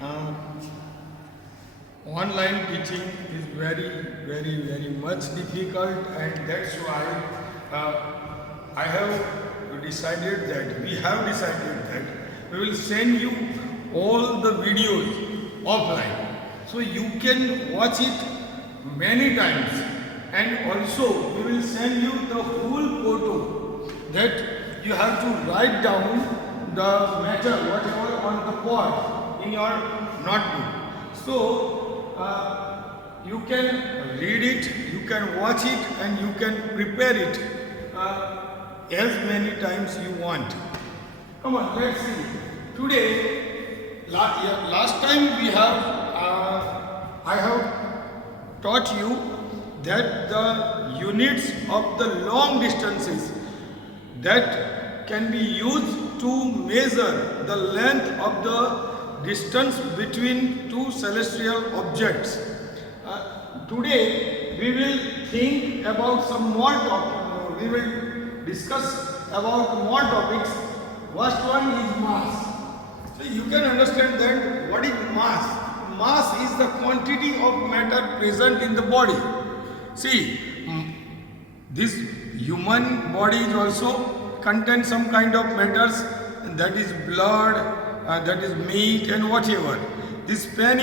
Uh, Online teaching is very much difficult, and that's why I have decided that we will send you all the videos offline, so you can watch it many times, and also we will send you the whole photo that you have to write down the matter whatever on the board in your notebook. So you can read it, you can watch it, and you can prepare it as many times you want. Come on, let's see. Today, last time I have taught you that the units of the long distances that can be used to measure the length of the distance between two celestial objects. Today we will think about some more topics. We will discuss about more topics. First one is mass. So you can understand that what is mass? Mass is the quantity of matter present in the body. See, this human body is also contains some kind of matters, that is blood, that is meat and whatever. This pen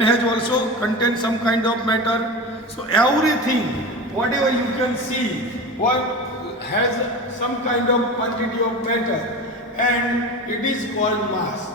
has also contains some kind of matter. So everything, whatever you can see, what has some kind of quantity of matter, and it is called mass.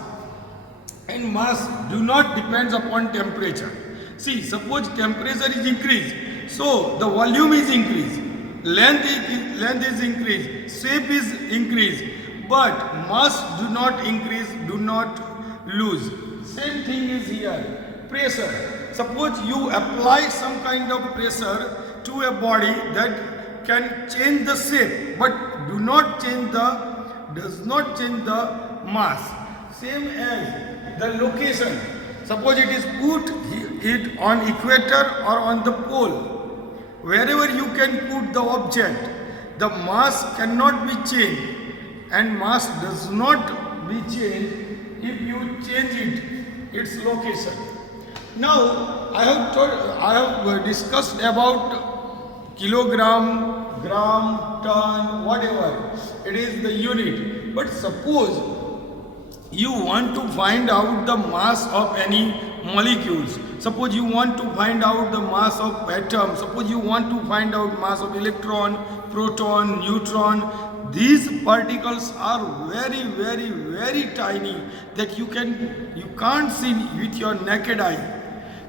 And mass do not depends upon temperature. See, suppose temperature is increased, so the volume is increased, length is increased, shape is increased, but mass do not increase, do not lose. Same thing is here. Pressure. Suppose you apply some kind of pressure to a body that can change the shape, but does not change the mass. Same as the location. Suppose it is put it on equator or on the pole. Wherever you can put the object, the mass cannot be changed, and mass does not be changed if you change its location. Now I have discussed about kilogram, gram, ton, whatever. It is the unit. But suppose you want to find out the mass of any molecules. Suppose you want to find out the mass of atom. Suppose you want to find out mass of electron, proton, neutron. These particles are very tiny that you can't see with your naked eye.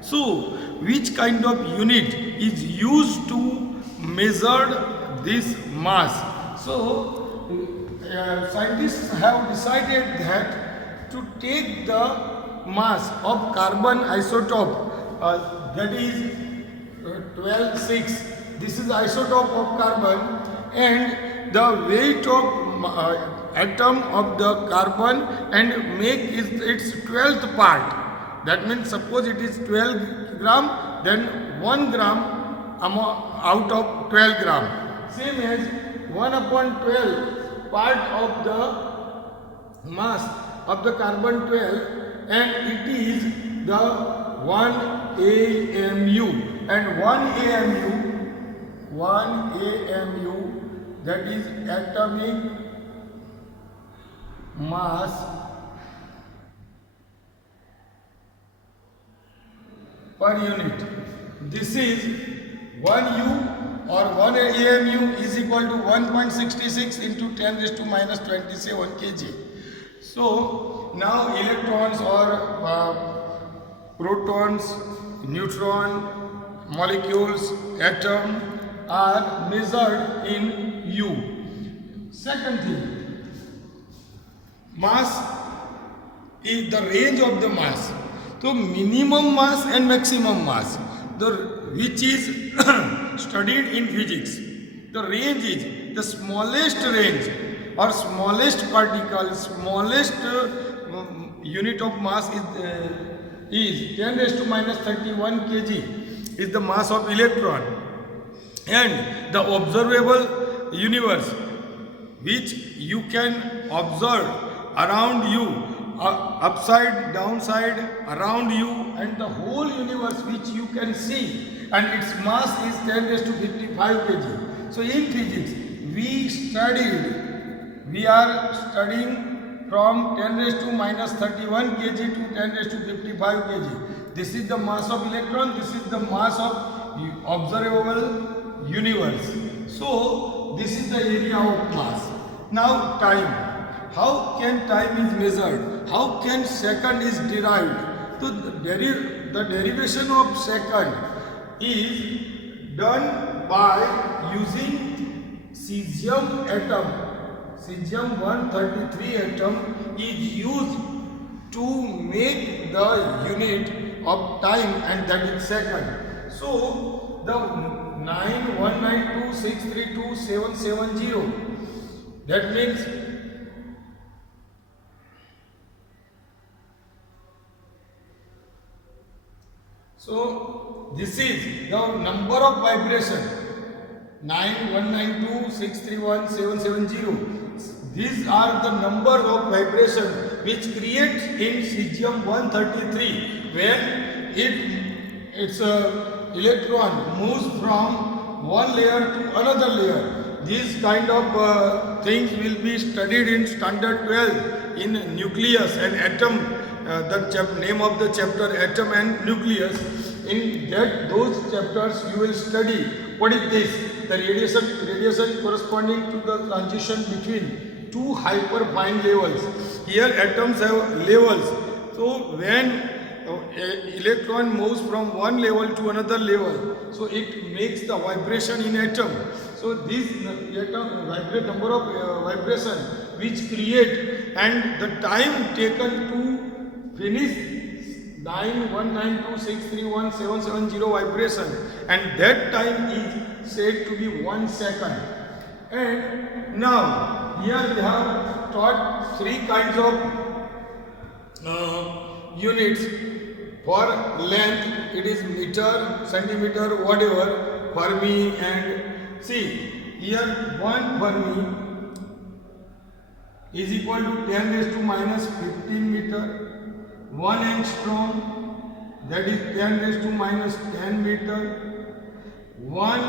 So, which kind of unit is used to measure this mass? So, scientists have decided that to take the mass of carbon isotope, that is 12,6. This is isotope of carbon, and the weight of atom of the carbon, and make its 12th part. That means suppose it is 12 gram, then 1 gram out of 12 gram. Same as 1 upon 12 part of the mass of the carbon 12, and it is the 1 AMU, and 1 AMU, that is atomic mass per unit. This is 1 U or 1 AMU is equal to 1.66 into 10 raised to minus 27 kg. So now electrons or protons, neutron, molecules, atom are measured in U. Second thing, mass is the range of the mass. So minimum mass and maximum mass, which is studied in physics. The range is the smallest range or smallest particle, smallest unit of mass is 10 raised to minus 31 kg is the mass of electron, and the observable universe which you can observe around you upside, downside, around you, and the whole universe which you can see, and its mass is 10 raised to 55 kg. So in physics, we are studying from 10 raised to minus 31 kg to 10 raised to 55 kg. This is the mass of electron, this is the mass of observable universe. So this is the area of mass. Now time. How can time is measured? How can second is derived? So the derivation of second is done by using cesium atom. Cesium 133 atom is used to make the unit of time, and that is second. So the 91926327770, that means so this is the number of vibration 91926317770. These are the number of vibration which creates in cesium 133 when its electron moves from one layer to another layer. These kind of things will be studied in standard 12 in nucleus and atom. The name of the chapter atom and nucleus. In those chapters you will study what is this, the radiation corresponding to the transition between two hyperfine levels. Here atoms have levels, so when electron moves from one level to another level, so it makes the vibration in atom. So this number of vibration which create, and the time taken to finish 91926317770 vibration, and that time is said to be 1 second. And now here we have taught three kinds of units. For length it is meter, centimeter, whatever, Fermi, and see here 1 Fermi is equal to 10 raised to minus 15 meter. 1 angstrom, that is 10 raised to minus 10 meter. 1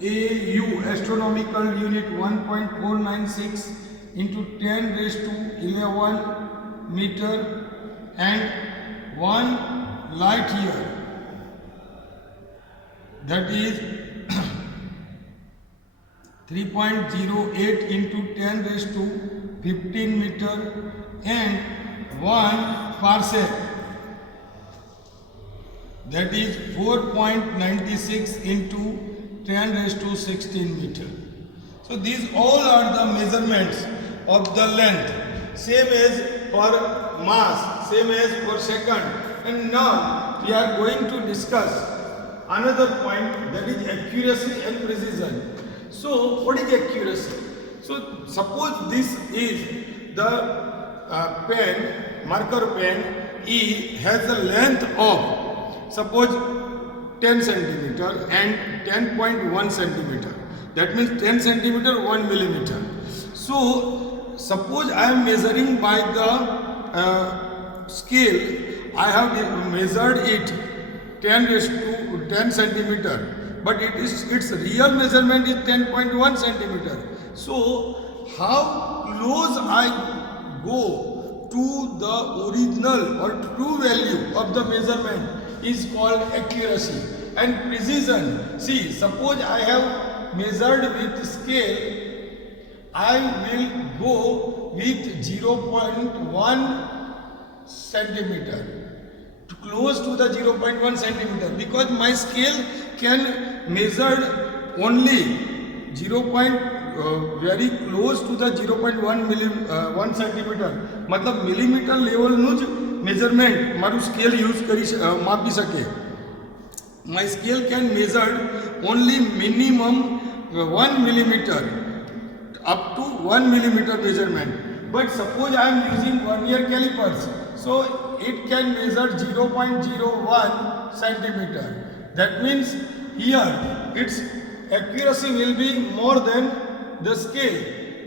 AU, astronomical unit, 1.496 into 10 raised to 11 meter, and 1 light year, that is 3.08 into 10 raised to 15 meter, and 1 parsec, that is 4.96 into 10 raised to 16 meter. So these all are the measurements of the length, same as for mass, same as for second. And now we are going to discuss another point, that is accuracy and precision. So what is accuracy? So suppose this is the marker pen E has a length of suppose 10 centimeter and 10.1 centimeter. That means 10 centimeter 1 millimeter. So suppose I am measuring by the scale. I have measured it 10 raised to 10 centimeter, but its real measurement is 10.1 centimeter. So how close I go to the original or true value of the measurement is called accuracy. And precision, see, suppose I have measured with scale, I will go with 0.1 centimeter, close to the 0.1 centimeter, because my scale can measure only 0. Very close to the 0.1 centimeter, मतलब millimeter level નું જ measurement મારું scale use કરી માપી શકે. My scale can measure only minimum 1 millimeter up to 1 millimeter measurement. But suppose I am using vernier calipers, so it can measure 0.01 centimeter. That means here its accuracy will be more than the scale.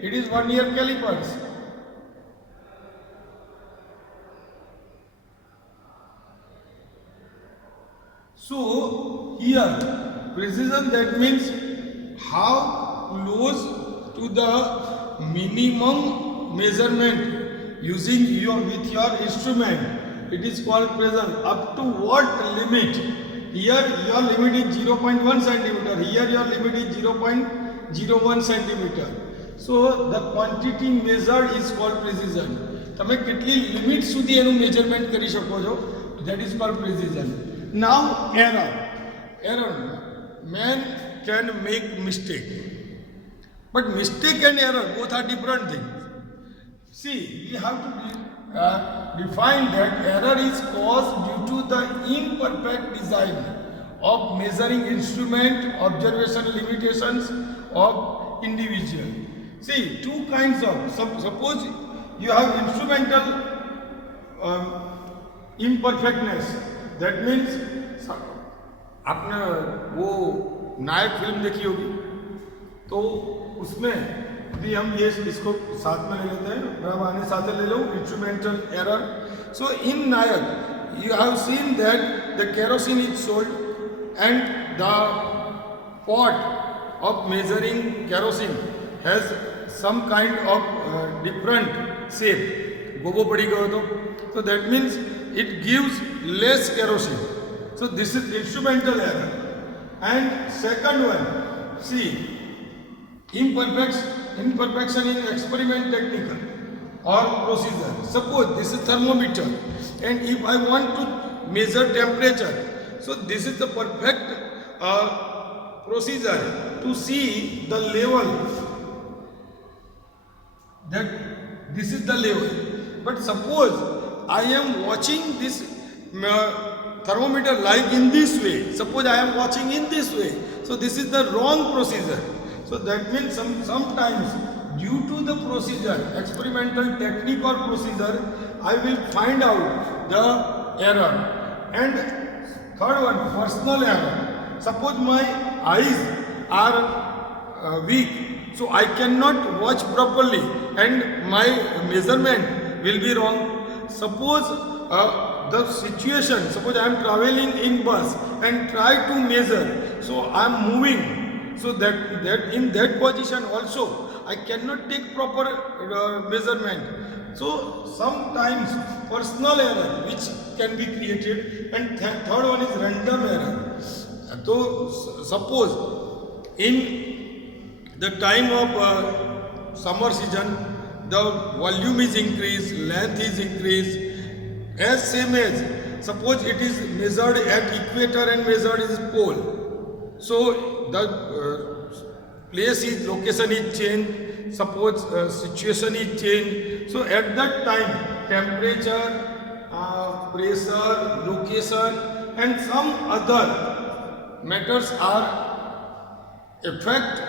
It is vernier calipers. So here precision, that means how close to the minimum measurement using with your instrument, it is called precision. Up to what limit? Here your limit is 0.1 centimeter, here your limit is 0.01 centimeter. So the quantity measured is called precision. તમે કેટલી limit સુધી એનું measurement કરી શકો છો, that is called precision. Now error, man can make mistake, but mistake and error both are different things. See, we have to define that error is caused due to the imperfect design of measuring instrument, observation limitations of individual. See, two kinds of, suppose you have instrumental imperfectness, that means आपने वो नायक film देखी होगी, तो उसमें भी हम ये इसको साथ में ले लेते हैं, बराबर आने साथ ले लो, इंस्ट्रूमेंटल एरर. सो इन नायक you have seen that the kerosene is sold and the pot of measuring kerosene has some kind of different shape. गोबो पड़ी गयो तो, so that means it gives less kerosene. So this is instrumental error. And second one, see, imperfection in experiment technical or procedure. Suppose this is thermometer and if I want to measure temperature, so this is the perfect procedure to see the level, that this is the level. But suppose I am watching this thermometer like in this way, suppose I am watching in this way, so this is the wrong procedure. So that means sometimes due to the procedure, experimental technique or procedure, I will find out the error. And third one, personal error. Suppose my eyes are weak, so I cannot watch properly and my measurement will be wrong. Suppose the situation, suppose I am traveling in bus and try to measure, so I am moving, so that in that position also I cannot take proper measurement. So sometimes personal error which can be created, and third one is random error. So suppose in the time of summer season, the volume is increased, length is increased, as same as suppose it is measured at equator and measured is pole. So the place is, location is changed, suppose situation is changed. So at that time temperature, pressure, location and some other matters are effect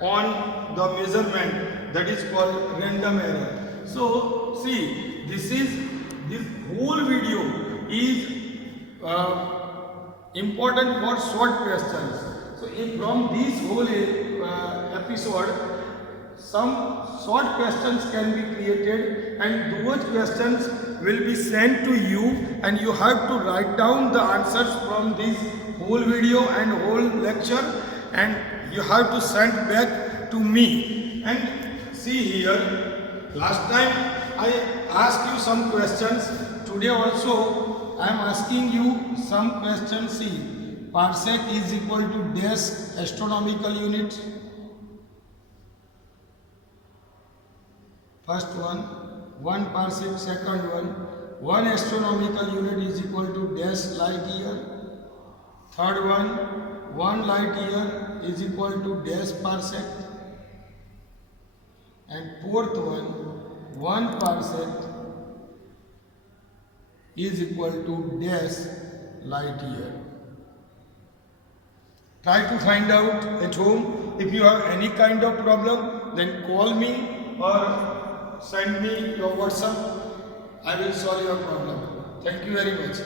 on the measurement, that is called random error. So see, this whole video is important for short questions. So from this whole episode, some short questions can be created and those questions will be sent to you and you have to write down the answers from this whole video and whole lecture and you have to send back to me. And see here, last time I asked you some questions, today also I am asking you some questions. See, parsec is equal to dash astronomical unit. First one parsec. Second one astronomical unit is equal to dash light year. Third one light year is equal to dash parsec. And fourth one parsec is equal to dash light year. Try to find out at home. If you have any kind of problem, then call me or send me your WhatsApp. I will solve your problem. Thank you very much.